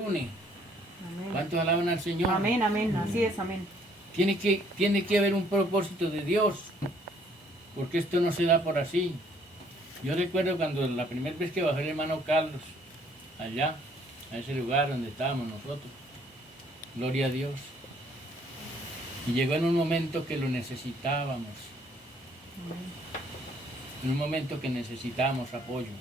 une. Amén. ¿Cuántos alaban al Señor? Amén, amén. Así es, amén. Tiene que haber un propósito de Dios, porque esto no se da por así. Yo recuerdo cuando la primera vez que bajó el hermano Carlos, allá, a ese lugar donde estábamos nosotros, gloria a Dios, y llegó en un momento que lo necesitábamos, en un momento que necesitábamos apoyo.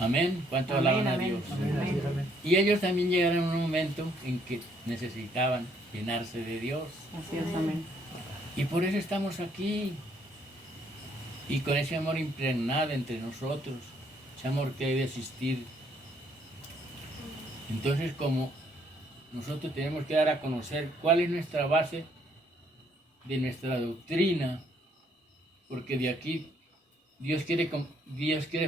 Amén. ¿Cuánto Amén, alaban a amén, Dios? amén, amén. Y ellos también llegaron en un momento en que necesitaban llenarse de Dios. Así es, amén. Y por eso estamos aquí. Y con ese amor impregnado entre nosotros, ese amor que debe existir. Entonces, como nosotros tenemos que dar a conocer cuál es nuestra base de nuestra doctrina, porque de aquí Dios quiere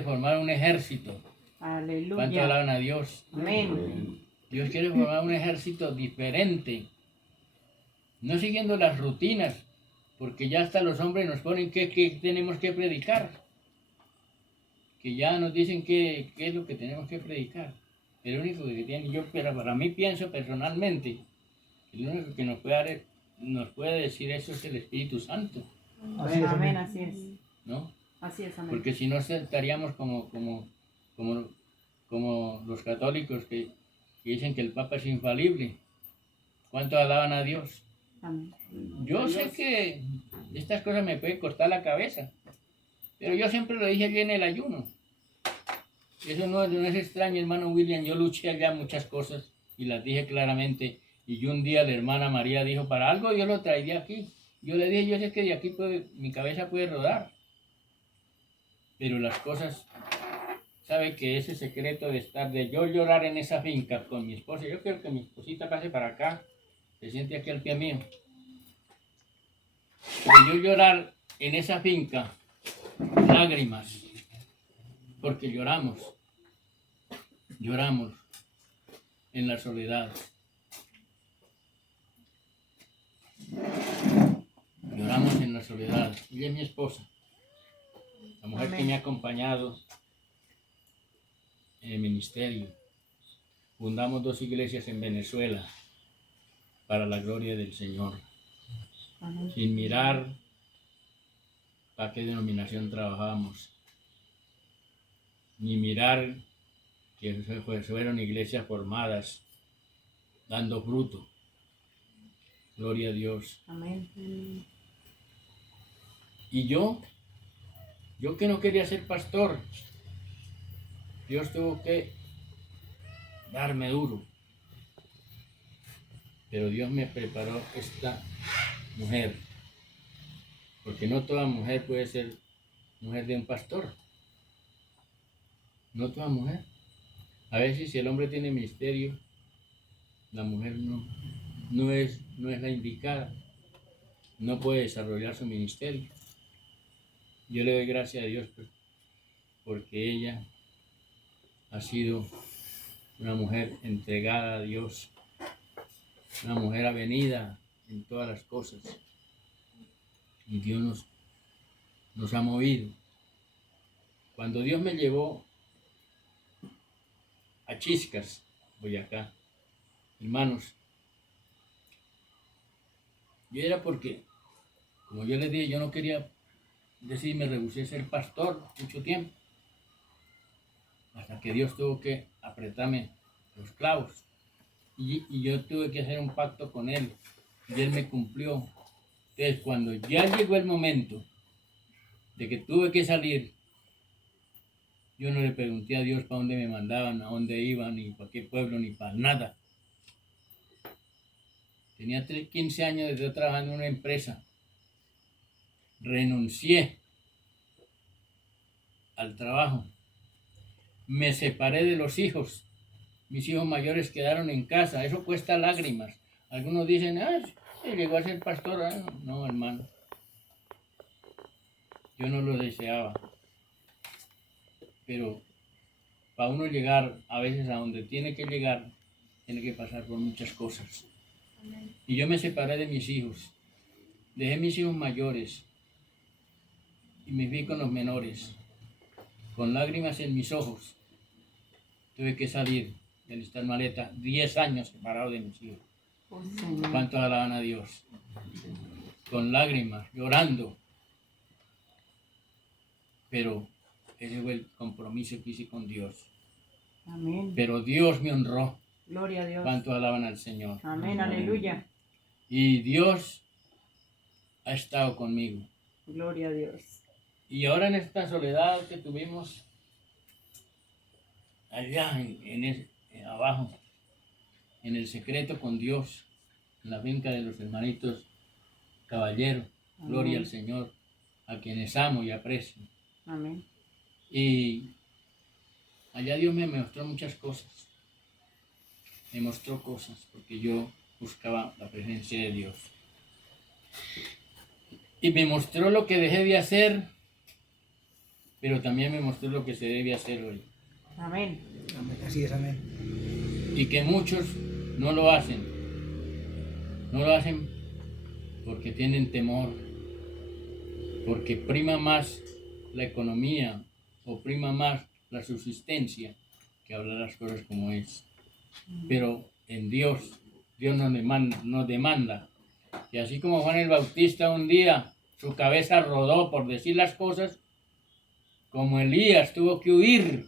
formar un ejército. Aleluya. ¿Cuánto alaban a Dios? Amén. Dios quiere formar un ejército diferente, no siguiendo las rutinas, porque ya hasta los hombres nos ponen que tenemos que predicar, que ya nos dicen qué es lo que tenemos que predicar. El único que tiene, yo para mí pienso personalmente, el único que nos puede decir eso es el Espíritu Santo, Así es, amén, así es. ¿no? Así es, amén. Porque si no estaríamos como los católicos que dicen que el Papa es infalible. ¿Cuánto alaban a Dios? Amén. Yo sé que estas cosas me pueden cortar la cabeza, pero yo siempre lo dije bien en el ayuno. Eso no es extraño, hermano William. Yo luché allá muchas cosas y las dije claramente. Y un día la hermana María dijo, para algo yo lo traería aquí. Yo le dije, yo sé que de aquí mi cabeza puede rodar. Pero las cosas, sabe que ese secreto de yo llorar en esa finca con mi esposa, yo quiero que mi esposita pase para acá, se siente aquí al pie mío. De yo llorar en esa finca, lágrimas, porque lloramos en la soledad. Lloramos en la soledad. Ella es mi esposa, la mujer que me ha acompañado en el ministerio. Fundamos 2 iglesias en Venezuela para la gloria del Señor, sin mirar para qué denominación trabajamos, ni mirar que fueron iglesias formadas, dando fruto. Gloria a Dios. Amén. Y yo que no quería ser pastor, Dios tuvo que darme duro. Pero Dios me preparó esta mujer, porque no toda mujer puede ser mujer de un pastor. No toda mujer. A veces si el hombre tiene ministerio, la mujer no es la indicada, no puede desarrollar su ministerio. Yo le doy gracias a Dios porque ella ha sido una mujer entregada a Dios, una mujer avenida en todas las cosas. Y Dios nos ha movido. Cuando Dios me llevó a Chiscas, Boyacá, hermanos, yo era porque, como yo les dije, yo no quería decir, me rehusé a ser pastor mucho tiempo, hasta que Dios tuvo que apretarme los clavos. Y yo tuve que hacer un pacto con Él, y Él me cumplió. Entonces, cuando ya llegó el momento de que tuve que salir, yo no le pregunté a Dios para dónde me mandaban, a dónde iban, ni para qué pueblo, ni para nada. Tenía 15 años de estar trabajando en una empresa. Renuncié al trabajo. Me separé de los hijos. Mis hijos mayores quedaron en casa. Eso cuesta lágrimas. Algunos dicen, llegó a ser pastor. No, hermano. Yo no lo deseaba. Pero para uno llegar a veces a donde tiene que llegar, tiene que pasar por muchas cosas. Y yo me separé de mis hijos. Dejé mis hijos mayores y me fui con los menores. Con lágrimas en mis ojos. Tuve que salir. de listar maleta, 10 años separado de mis hijos. Oh, Señor. ¿Cuántos alaban a Dios? Con lágrimas, llorando. Pero ese fue el compromiso que hice con Dios. Amén. Pero Dios me honró. Gloria a Dios. ¿Cuántos alaban al Señor? Amén. Aleluya. Y Dios ha estado conmigo. Gloria a Dios. Y ahora en esta soledad que tuvimos allá abajo, en el secreto con Dios, en la finca de los hermanitos Caballero, Amén. gloria al Señor, a quienes amo y aprecio. Amén. Y allá Dios me mostró muchas cosas. Me mostró cosas porque yo buscaba la presencia de Dios. Y me mostró lo que dejé de hacer, pero también me mostró lo que se debe hacer hoy. Amén. Amén. Así es, amén. Y que muchos no lo hacen. No lo hacen porque tienen temor, porque prima más la economía o prima más la subsistencia que hablar las cosas como es. Pero en Dios nos demanda que así como Juan el Bautista un día su cabeza rodó por decir las cosas, como Elías tuvo que huir,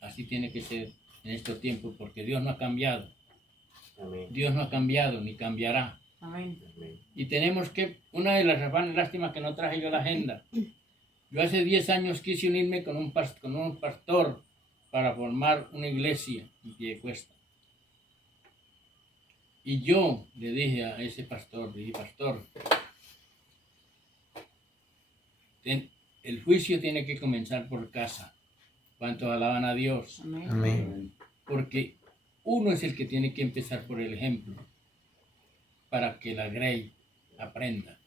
así tiene que ser en estos tiempos, porque Dios no ha cambiado. Amén. Dios no ha cambiado ni cambiará. Amén. Amén. Y tenemos que, una de las razones, lástima que no traje yo la agenda. Yo hace 10 años quise unirme con un pastor para formar una iglesia en Piedecuesta. Y yo le dije a ese pastor, le dije, pastor, el juicio tiene que comenzar por casa. ¿Cuántos alaban a Dios? Amén. Amén. Porque uno es el que tiene que empezar por el ejemplo para que la grey aprenda,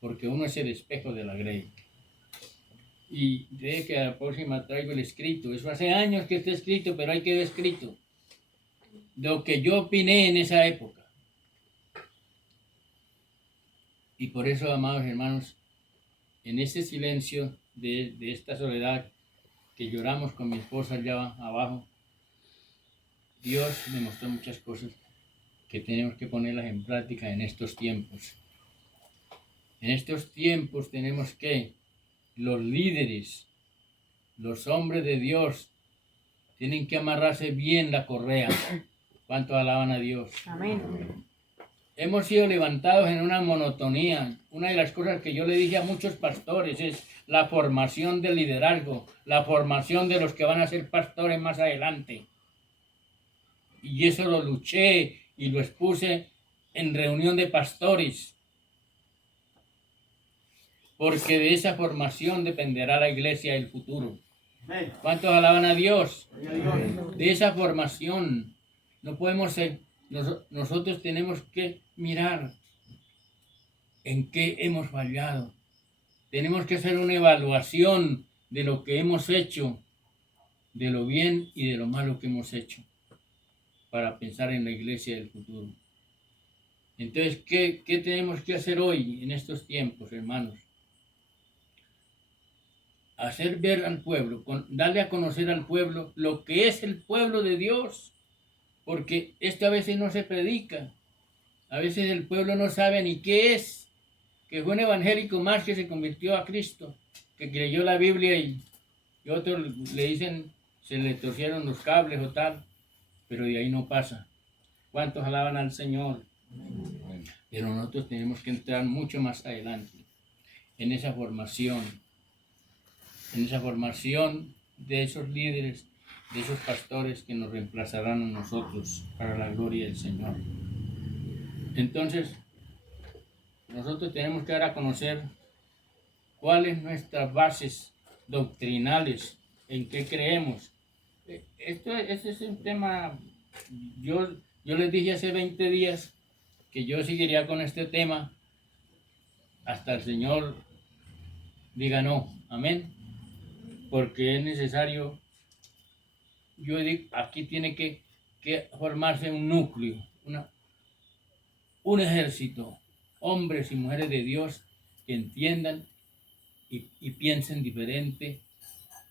porque uno es el espejo de la grey. Y de que a la próxima traigo el escrito. Eso hace años que está escrito, pero ahí quedó escrito lo que yo opiné en esa época. Y por eso, amados hermanos, en ese silencio de esta soledad que lloramos con mi esposa allá abajo, Dios me mostró muchas cosas que tenemos que ponerlas en práctica en estos tiempos. En estos tiempos tenemos que, los líderes, los hombres de Dios, tienen que amarrarse bien la correa. ¿Cuánto alaban a Dios? Amén. Hemos sido levantados en una monotonía. Una de las cosas que yo le dije a muchos pastores es la formación del liderazgo, la formación de los que van a ser pastores más adelante. Y eso lo luché y lo expuse en reunión de pastores. Porque de esa formación dependerá la iglesia del futuro. ¿Cuántos alaban a Dios? De esa formación no podemos ser. Nosotros tenemos que mirar en qué hemos fallado. Tenemos que hacer una evaluación de lo que hemos hecho, de lo bien y de lo malo que hemos hecho, para pensar en la iglesia del futuro. Entonces, ¿qué tenemos que hacer hoy en estos tiempos, hermanos? Hacer ver al pueblo, darle a conocer al pueblo lo que es el pueblo de Dios, porque esto a veces no se predica, a veces el pueblo no sabe ni qué es, que fue un evangélico más que se convirtió a Cristo, que creyó la Biblia y otros le dicen, se le torcieron los cables o tal, pero de ahí no pasa. ¿Cuántos alaban al Señor? Pero nosotros tenemos que entrar mucho más adelante en esa formación de esos líderes, de esos pastores que nos reemplazarán a nosotros para la gloria del Señor. Entonces, nosotros tenemos que dar a conocer cuáles nuestras bases doctrinales, en qué creemos. Este es un tema, yo les dije hace 20 días que yo seguiría con este tema hasta el Señor diga no, amén. Porque es necesario, yo digo, aquí tiene que formarse un núcleo, un ejército, hombres y mujeres de Dios que entiendan y piensen diferente,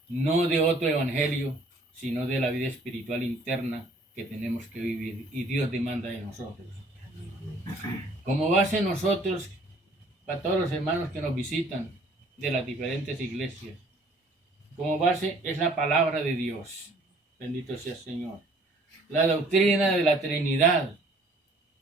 no de otro evangelio, sino de la vida espiritual interna que tenemos que vivir y Dios demanda de nosotros. Como base nosotros, para todos los hermanos que nos visitan de las diferentes iglesias, como base es la palabra de Dios. Bendito sea el Señor. La doctrina de la Trinidad,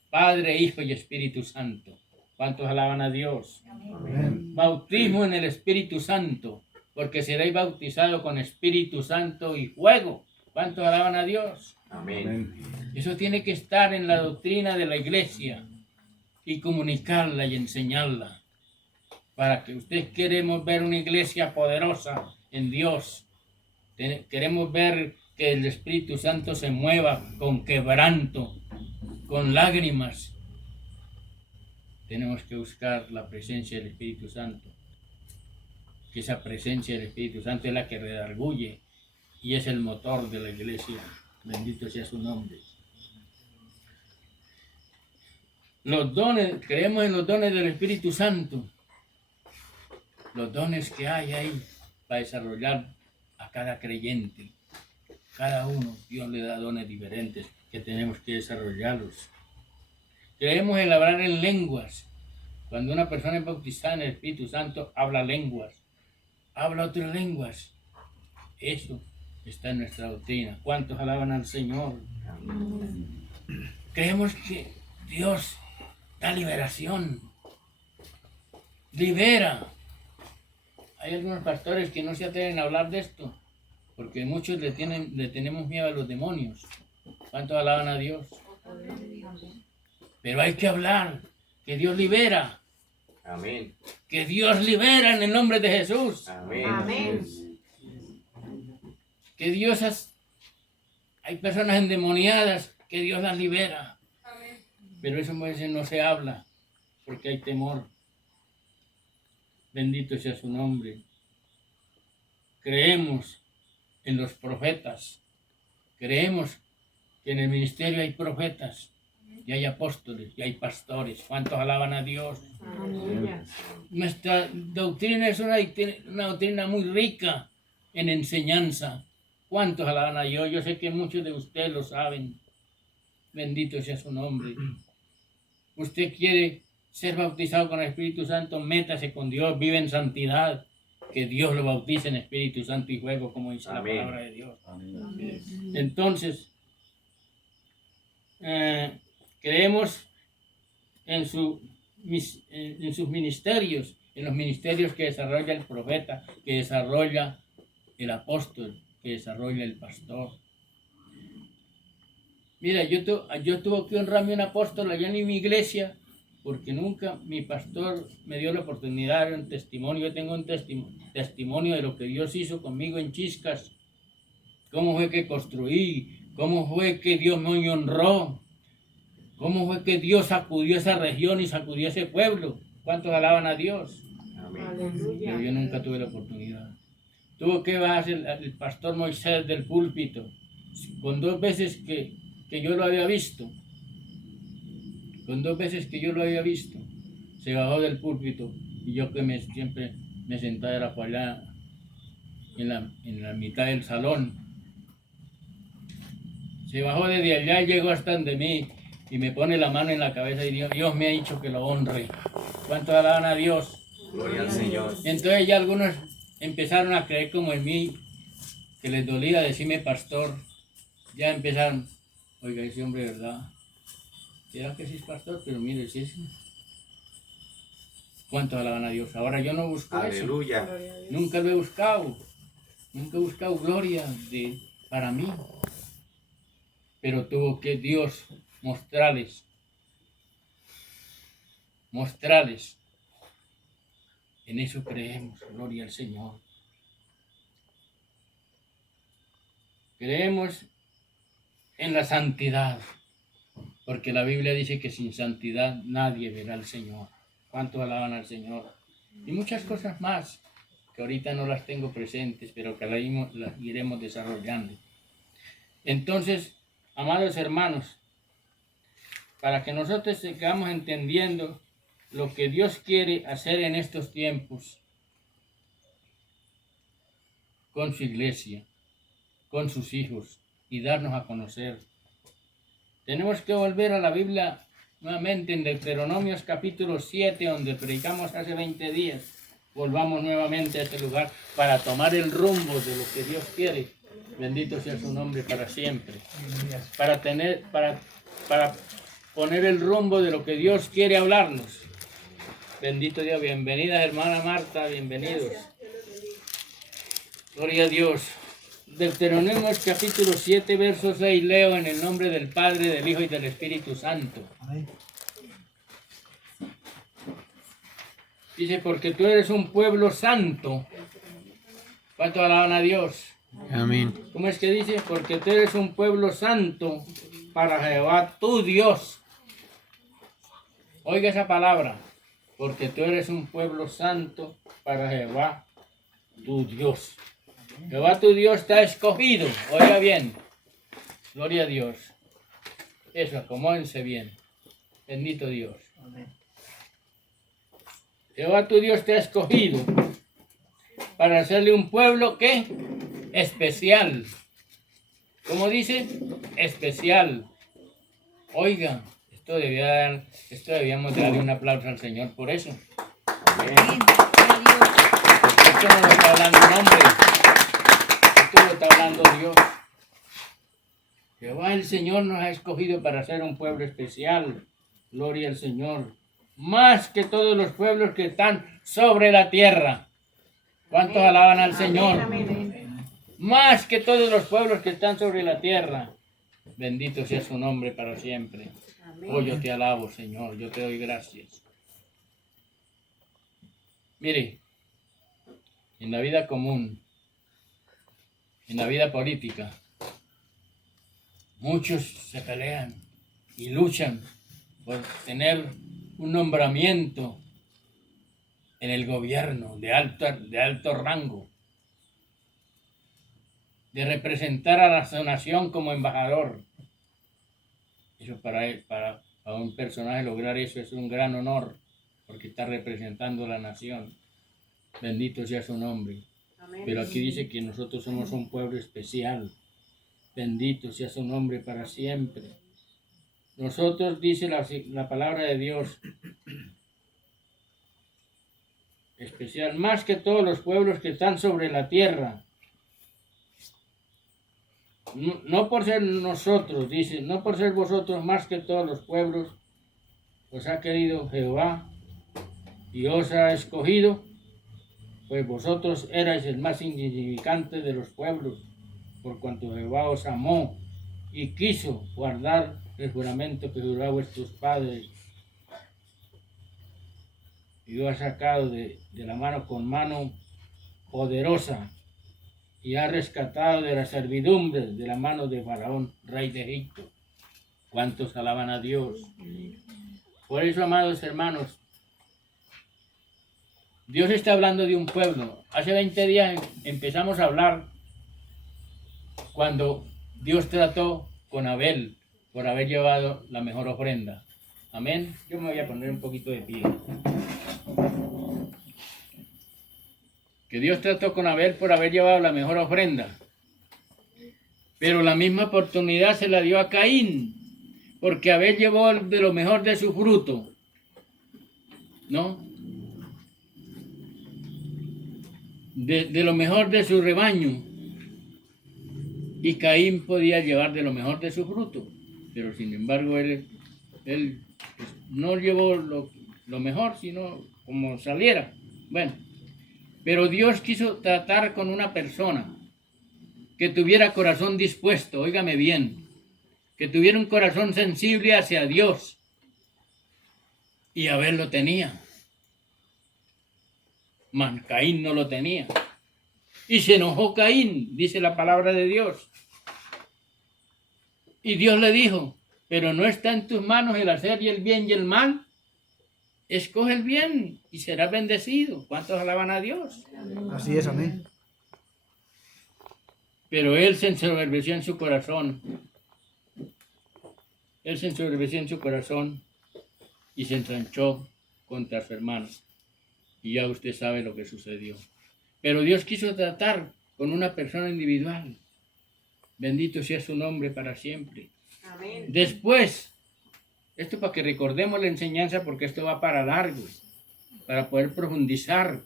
Padre, Hijo y Espíritu Santo. ¿Cuántos alaban a Dios? Amén. Bautismo en el Espíritu Santo, porque seréis bautizados con Espíritu Santo y fuego. ¿Cuántos alaban a Dios? Amén. Eso tiene que estar en la doctrina de la iglesia y comunicarla y enseñarla. Para que ustedes queremos ver una iglesia poderosa en Dios. Queremos ver que el Espíritu Santo se mueva con quebranto, con lágrimas. Tenemos que buscar la presencia del Espíritu Santo. Que esa presencia del Espíritu Santo es la que redarguye y es el motor de la iglesia. Bendito sea su nombre. Los dones, creemos en los dones del Espíritu Santo. Los dones que hay ahí para desarrollar a cada creyente. Cada uno, Dios le da dones diferentes que tenemos que desarrollarlos. Creemos en hablar en lenguas. Cuando una persona es bautizada en el Espíritu Santo, habla lenguas. Habla otras lenguas. Eso está en nuestra doctrina. ¿Cuántos alaban al Señor? Creemos que Dios da liberación. Libera. Hay algunos pastores que no se atreven a hablar de esto, porque muchos le tenemos miedo a los demonios. ¿Cuántos alaban a Dios? Pero hay que hablar, que Dios libera. Amén. Que Dios libera en el nombre de Jesús. Amén. Amén. Que Dios hay personas endemoniadas que Dios las libera. Pero eso a veces no se habla porque hay temor. Bendito sea su nombre. Creemos en los profetas. Creemos que en el ministerio hay profetas y hay apóstoles y hay pastores. ¿Cuántos alaban a Dios? Aleluya. Nuestra doctrina es una doctrina muy rica en enseñanza. ¿Cuántos alaban a Dios? Yo sé que muchos de ustedes lo saben. Bendito sea su nombre. Usted quiere ser bautizado con el Espíritu Santo, métase con Dios, vive en santidad. Que Dios lo bautice en Espíritu Santo y fuego, como dice Amén. la palabra de Dios. Entonces, creemos en sus ministerios, en los ministerios que desarrolla el profeta, que desarrolla el apóstol, que desarrolla el pastor. Mira, yo tuve que honrarme un apóstol allá en mi iglesia, porque nunca mi pastor me dio la oportunidad de dar un testimonio. Yo tengo un testimonio de lo que Dios hizo conmigo en Chiscas, cómo fue que construí, cómo fue que Dios me honró, cómo fue que Dios sacudió esa región y sacudió ese pueblo. ¿Cuántos alaban a Dios? Amén. Aleluya. Pero yo nunca tuve la oportunidad. Tuvo que bajarse el pastor Moisés del púlpito, con 2 veces que yo lo había visto. Con 2 veces que yo lo había visto, se bajó del púlpito y yo que siempre me sentaba era por allá en la mitad del salón. Se bajó desde allá y llegó hasta donde mí y me pone la mano en la cabeza y Dios me ha dicho que lo honre. ¿Cuánto alaban a Dios? Gloria al Señor. Entonces ya algunos empezaron a creer como en mí, que les dolía decirme pastor. Ya empezaron, oiga, ese hombre, ¿verdad? ¿Será que sí es pastor? Pero mire, si es... ¿Cuánto alaban a Dios? Ahora yo no busco eso. Aleluya. Gloria a Dios. Nunca lo he buscado. Nunca he buscado gloria para mí. Pero tuvo que Dios mostrarles. En eso creemos. Gloria al Señor. Creemos en la santidad. Porque la Biblia dice que sin santidad nadie verá al Señor. ¿Cuántos alaban al Señor? Y muchas cosas más que ahorita no las tengo presentes, pero que las iremos desarrollando. Entonces, amados hermanos, para que nosotros sigamos entendiendo lo que Dios quiere hacer en estos tiempos con su iglesia, con sus hijos y darnos a conocer. Tenemos que volver a la Biblia nuevamente en Deuteronomios capítulo 7, donde predicamos hace 20 días. Volvamos nuevamente a este lugar para tomar el rumbo de lo que Dios quiere. Bendito sea su nombre para siempre. Para poner el rumbo de lo que Dios quiere hablarnos. Bendito Dios. Bienvenida, hermana Marta. Bienvenidos. Gloria a Dios. Deuteronomios capítulo 7, verso 6, leo en el nombre del Padre, del Hijo y del Espíritu Santo. Amén. Dice, porque tú eres un pueblo santo. ¿Cuánto alaban a Dios? Amén. ¿Cómo es que dice? Porque tú eres un pueblo santo para Jehová tu Dios. Oiga esa palabra. Porque tú eres un pueblo santo para Jehová tu Dios. Jehová tu Dios te ha escogido. Oiga bien. Gloria a Dios. Eso, acomódense bien. Bendito Dios. Amén. Jehová tu Dios te ha escogido para hacerle un pueblo, ¿qué? Especial. ¿Cómo dice? Especial. Oiga, debíamos darle un aplauso al Señor por eso. Amén. Porque esto no lo está hablando un hombre. Esto lo está hablando Dios. Jehová el Señor nos ha escogido para ser un pueblo especial. Gloria al Señor. Más que todos los pueblos que están sobre la tierra. ¿Cuántos alaban al Señor? Amén. Más que todos los pueblos que están sobre la tierra. Bendito sea su nombre para siempre. Oh, yo te alabo, Señor. Yo te doy gracias. Mire, en la vida común, en la vida política, muchos se pelean y luchan por tener un nombramiento en el gobierno de alto rango, de representar a la nación como embajador. Eso para un personaje lograr eso es un gran honor, porque está representando a la nación. Bendito sea su nombre. Amén. Pero aquí dice que nosotros somos un pueblo especial. Bendito sea su nombre para siempre. Nosotros, dice la palabra de Dios, especial, más que todos los pueblos que están sobre la tierra. No por ser nosotros, dice, no por ser vosotros más que todos los pueblos, os ha querido Jehová y os ha escogido, pues vosotros erais el más insignificante de los pueblos, por cuanto Jehová os amó y quiso guardar el juramento que juró a vuestros padres. Y os ha sacado de la mano con mano poderosa y ha rescatado de la servidumbre de la mano de Faraón, rey de Egipto. ¿Cuántos alaban a Dios? Por eso, amados hermanos, Dios está hablando de un pueblo. Hace 20 días empezamos a hablar cuando Dios trató con Abel por haber llevado la mejor ofrenda. Amén. Yo me voy a poner un poquito de pie. Que Dios trató con Abel por haber llevado la mejor ofrenda. Pero la misma oportunidad se la dio a Caín, porque Abel llevó de lo mejor de su fruto, ¿no? De lo mejor de su rebaño. Y Caín podía llevar de lo mejor de su fruto, pero sin embargo él pues, no llevó lo mejor, sino como saliera. Bueno, pero Dios quiso tratar con una persona que tuviera corazón dispuesto, óigame bien, que tuviera un corazón sensible hacia Dios. Y Abel lo tenía. Mas Caín no lo tenía. Y se enojó Caín, dice la palabra de Dios. Y Dios le dijo, pero no está en tus manos el hacer y el bien y el mal. Escoge el bien y serás bendecido. ¿Cuántos alaban a Dios? Así es, amén. Pero él se ensoberbeció en su corazón. Él se ensoberbeció en su corazón y se entranchó contra su hermano. Y ya usted sabe lo que sucedió. Pero Dios quiso tratar con una persona individual. Bendito sea su nombre para siempre. Amén. Después, esto para que recordemos la enseñanza, porque esto va para largo, para poder profundizar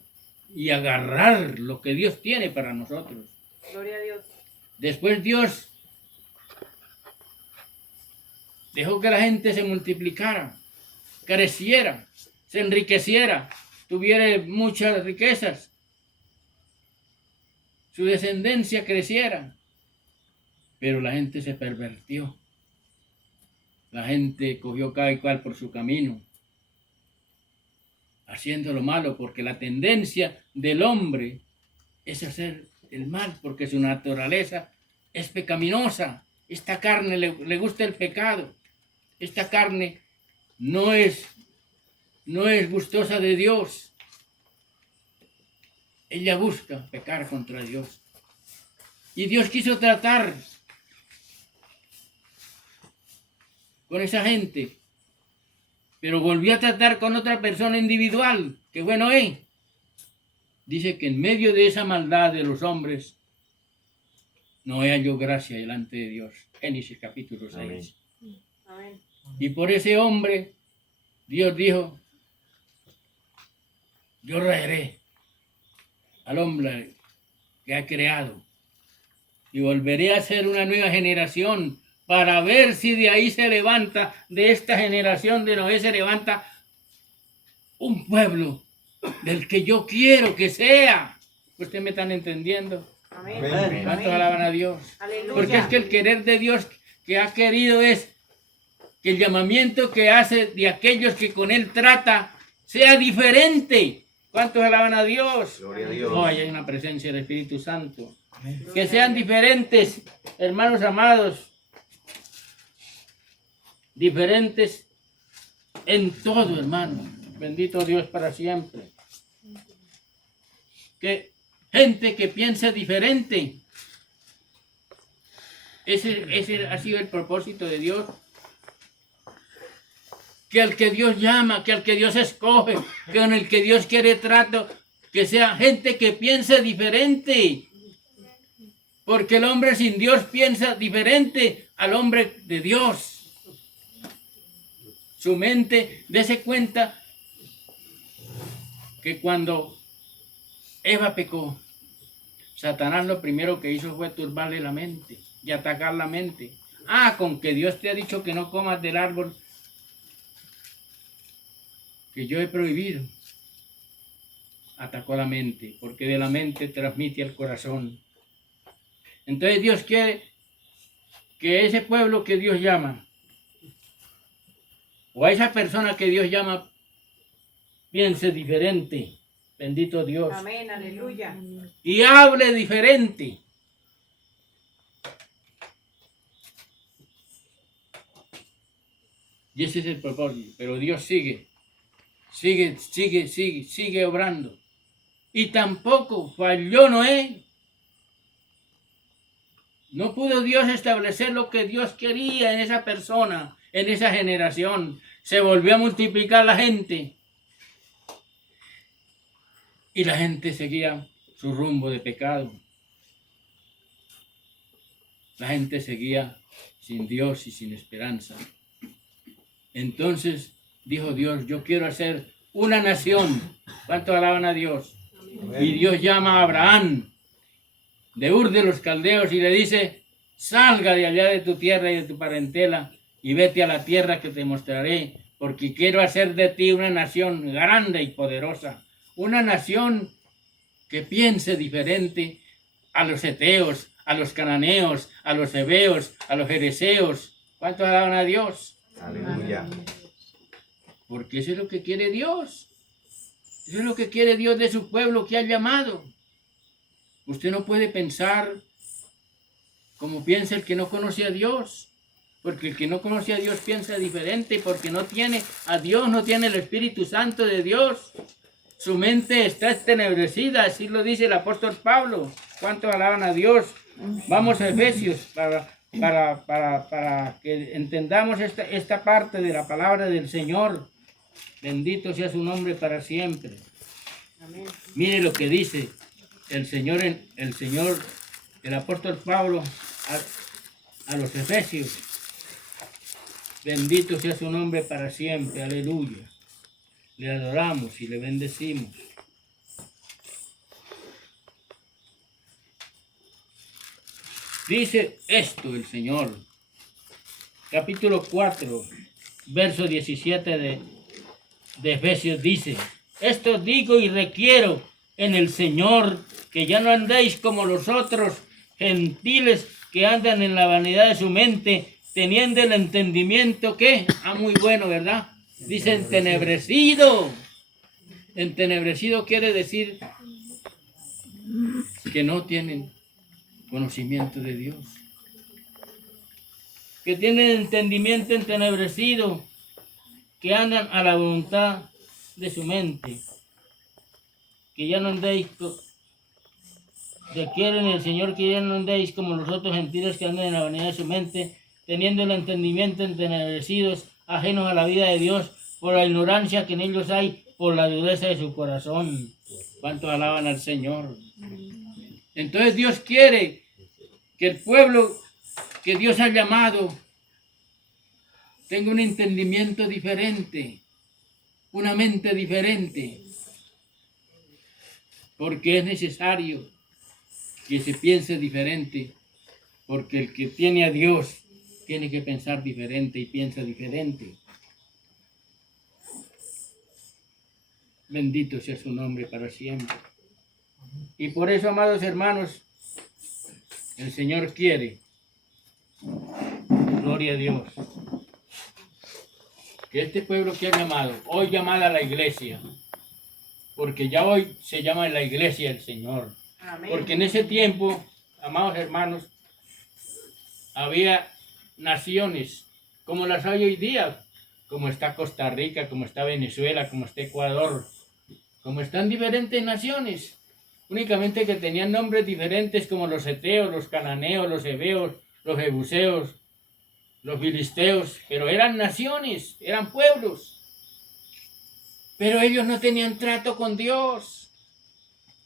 y agarrar lo que Dios tiene para nosotros. Gloria a Dios. Después Dios dejó que la gente se multiplicara, creciera, se enriqueciera, tuviera muchas riquezas, su descendencia creciera, pero la gente se pervertió. La gente cogió cada cual por su camino, haciendo lo malo, porque la tendencia del hombre es hacer el mal, porque su naturaleza es pecaminosa. Esta carne le gusta el pecado. Esta carne no es gustosa de Dios. Ella busca pecar contra Dios. Y Dios quiso tratar con esa gente, pero volvió a tratar con otra persona individual, que fue Noé. Dice que en medio de esa maldad de los hombres, Noé halló gracia delante de Dios. Génesis capítulo 6. Amén. Amén. Y por ese hombre, Dios dijo, yo raeré al hombre que ha creado y volveré a hacer una nueva generación para ver si de ahí se levanta, de esta generación de Noé se levanta un pueblo del que yo quiero que sea. ¿Ustedes me están entendiendo? Amén. Amén. ¿Cuántos alaban a Dios? Aleluya. Porque es que el querer de Dios que ha querido es que el llamamiento que hace de aquellos que con Él trata sea diferente. ¿Cuántos alaban a Dios? Gloria a Dios. Oh, ahí hay una presencia del Espíritu Santo. Que sean diferentes, hermanos amados. Diferentes en todo, hermano. Bendito Dios para siempre. Que gente que piense diferente. Ese ha sido el propósito de Dios. Que al que Dios llama, que al que Dios escoge, que con el que Dios quiere trato, que sea gente que piense diferente. Porque el hombre sin Dios piensa diferente al hombre de Dios. Su mente, dése cuenta que cuando Eva pecó, Satanás lo primero que hizo fue turbarle la mente y atacar la mente. Con que Dios te ha dicho que no comas del árbol que yo he prohibido. Atacó la mente, porque de la mente transmite al corazón. Entonces Dios quiere que ese pueblo que Dios llama, o a esa persona que Dios llama, piense diferente. Bendito Dios. Amén. Aleluya. Y hable diferente. Y ese es el propósito. Pero Dios sigue obrando. Y tampoco falló Noé. No pudo Dios establecer lo que Dios quería en esa persona, en esa generación. Se volvió a multiplicar la gente. Y la gente seguía su rumbo de pecado. La gente seguía sin Dios y sin esperanza. Entonces dijo Dios, yo quiero hacer una nación. ¿Cuántos alaban a Dios? Amén. Y Dios llama a Abraham de Ur de los Caldeos y le dice, salga de allá de tu tierra y de tu parentela y vete a la tierra que te mostraré, porque quiero hacer de ti una nación grande y poderosa, una nación que piense diferente a los heteos, a los cananeos, a los heveos, a los jereseos. ¿Cuántos alaban a Dios? Aleluya. Porque eso es lo que quiere Dios. Eso es lo que quiere Dios de su pueblo que ha llamado. Usted no puede pensar como piensa el que no conoce a Dios. Porque el que no conoce a Dios piensa diferente, porque no tiene a Dios, no tiene el Espíritu Santo de Dios. Su mente está entenebrecida, así lo dice el apóstol Pablo. ¿Cuántos alaban a Dios? Vamos a Efesios para que entendamos esta parte de la palabra del Señor. Bendito sea su nombre para siempre. Amén. Mire lo que dice el apóstol Pablo a los efesios. Bendito sea su nombre para siempre, aleluya. Le adoramos y le bendecimos. Dice esto el Señor, capítulo 4, verso 17 de Efesios dice: esto digo y requiero en el Señor, que ya no andéis como los otros gentiles que andan en la vanidad de su mente, teniendo el entendimiento que, muy bueno, ¿verdad? Dice entenebrecido. Entenebrecido quiere decir que no tienen conocimiento de Dios, que tienen entendimiento entenebrecido, que andan a la voluntad de su mente, que ya no andéis, que quieren el Señor que ya no andéis como los otros gentiles que andan en la vanidad de su mente, teniendo el entendimiento entenebrecidos, ajenos a la vida de Dios, por la ignorancia que en ellos hay, por la dureza de su corazón. ¿Cuánto alaban al Señor? Entonces Dios quiere que el pueblo que Dios ha llamado tenga un entendimiento diferente, una mente diferente, porque es necesario que se piense diferente, porque el que tiene a Dios tiene que pensar diferente y piensa diferente. Bendito sea su nombre para siempre. Y por eso, amados hermanos, el Señor quiere, gloria a Dios, que este pueblo que ha llamado, hoy llamada a la iglesia, porque ya hoy se llama la iglesia del Señor. Amén. Porque en ese tiempo, amados hermanos, había naciones como las hay hoy día, como está Costa Rica, como está Venezuela, como está Ecuador, como están diferentes naciones, únicamente que tenían nombres diferentes como los heteos, los cananeos, los heveos, los jebuseos, los filisteos, pero eran naciones, eran pueblos. Pero ellos no tenían trato con Dios.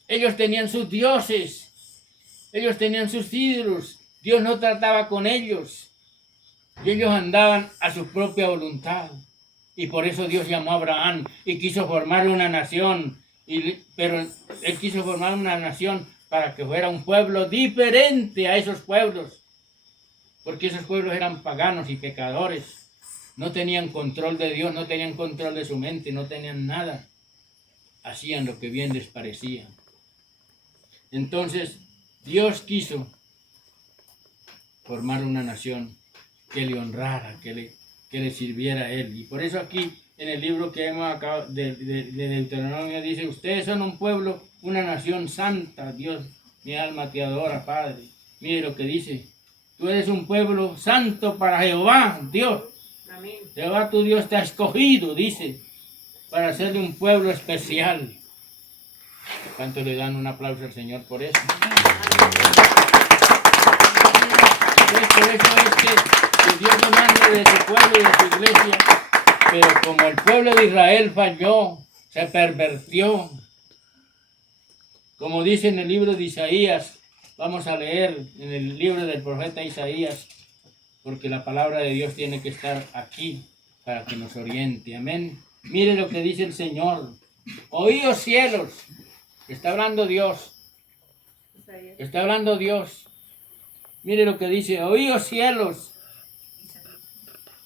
Ellos tenían sus dioses, ellos tenían sus ídolos. Dios no trataba con ellos. Y ellos andaban a su propia voluntad. Y por eso Dios llamó a Abraham y quiso formar una nación. Pero él quiso formar una nación para que fuera un pueblo diferente a esos pueblos. Porque esos pueblos eran paganos y pecadores. No tenían control de Dios, no tenían control de su mente, no tenían nada. Hacían lo que bien les parecía. Entonces, Dios quiso formar una nación que le honrara, que le sirviera a Él. Y por eso aquí, en el libro que hemos acabado de Deuteronomio, dice: ustedes son un pueblo, una nación santa. Dios, mi alma te adora, Padre. Mire lo que dice: tú eres un pueblo santo para Jehová, Dios. Amén. Jehová tu Dios te ha escogido, dice, para ser un pueblo especial. ¿Cuánto le dan un aplauso al Señor por eso? Entonces, por eso es que Dios no manda de su pueblo y de su iglesia, pero como el pueblo de Israel falló, se pervertió, como dice en el libro de Isaías, vamos a leer en el libro del profeta Isaías, porque la palabra de Dios tiene que estar aquí para que nos oriente. Amén. Mire lo que dice el Señor: oídos cielos. Está hablando Dios. Está hablando Dios. Mire lo que dice: oídos cielos.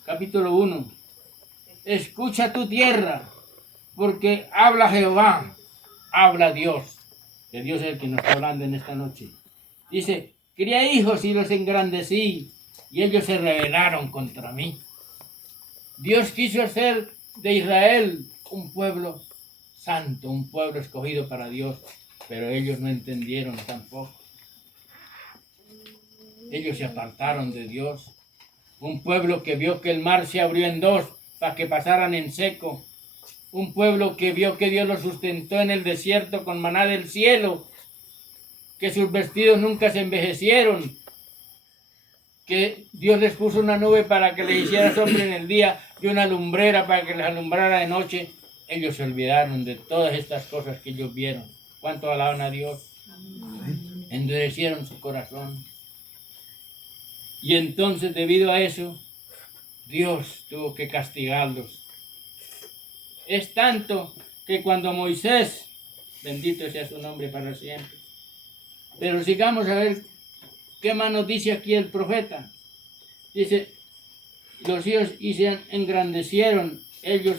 Capítulo 1. Escucha tu tierra, porque habla Jehová, habla Dios. Que Dios es el que nos está hablando en esta noche. Dice: crié hijos y los engrandecí, y ellos se rebelaron contra mí. Dios quiso hacer de Israel un pueblo santo, un pueblo escogido para Dios, pero ellos no entendieron tampoco. Ellos se apartaron de Dios. Un pueblo que vio que el mar se abrió en dos para que pasaran en seco. Un pueblo que vio que Dios los sustentó en el desierto con maná del cielo, que sus vestidos nunca se envejecieron, que Dios les puso una nube para que les hiciera sombra en el día y una lumbrera para que les alumbrara de noche. Ellos se olvidaron de todas estas cosas que ellos vieron. ¿Cuánto alaban a Dios? Endurecieron su corazón. Y entonces, debido a eso, Dios tuvo que castigarlos. Es tanto que cuando Moisés, bendito sea su nombre para siempre, pero sigamos a ver qué más nos dice aquí el profeta. Dice, los hijos y se engrandecieron, ellos,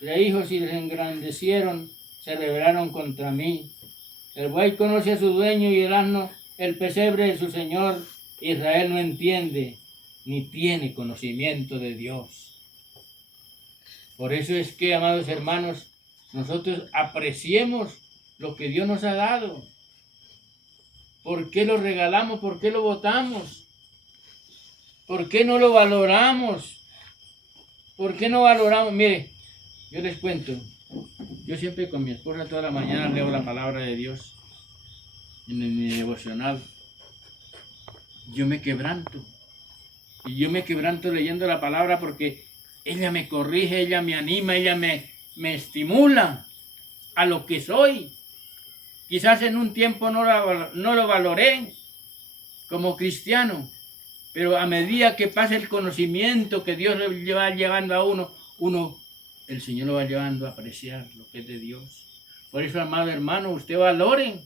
los hijos y se engrandecieron, se rebelaron contra mí. El buey conoce a su dueño y el asno el pesebre de su señor. Israel no entiende ni tiene conocimiento de Dios. Por eso es que, amados hermanos, nosotros apreciemos lo que Dios nos ha dado. ¿Por qué lo regalamos? ¿Por qué lo botamos? ¿Por qué no lo valoramos? ¿Por qué no valoramos? Mire, yo les cuento. Yo siempre con mi esposa toda la mañana leo la palabra de Dios en mi devocional. Yo me quebranto. Y yo me quebranto leyendo la palabra porque ella me corrige, ella me anima, ella me estimula a lo que soy. Quizás en un tiempo no lo valoré como cristiano, pero a medida que pasa el conocimiento que Dios le va llevando a uno, el Señor lo va llevando a apreciar lo que es de Dios. Por eso, amado hermano, usted valore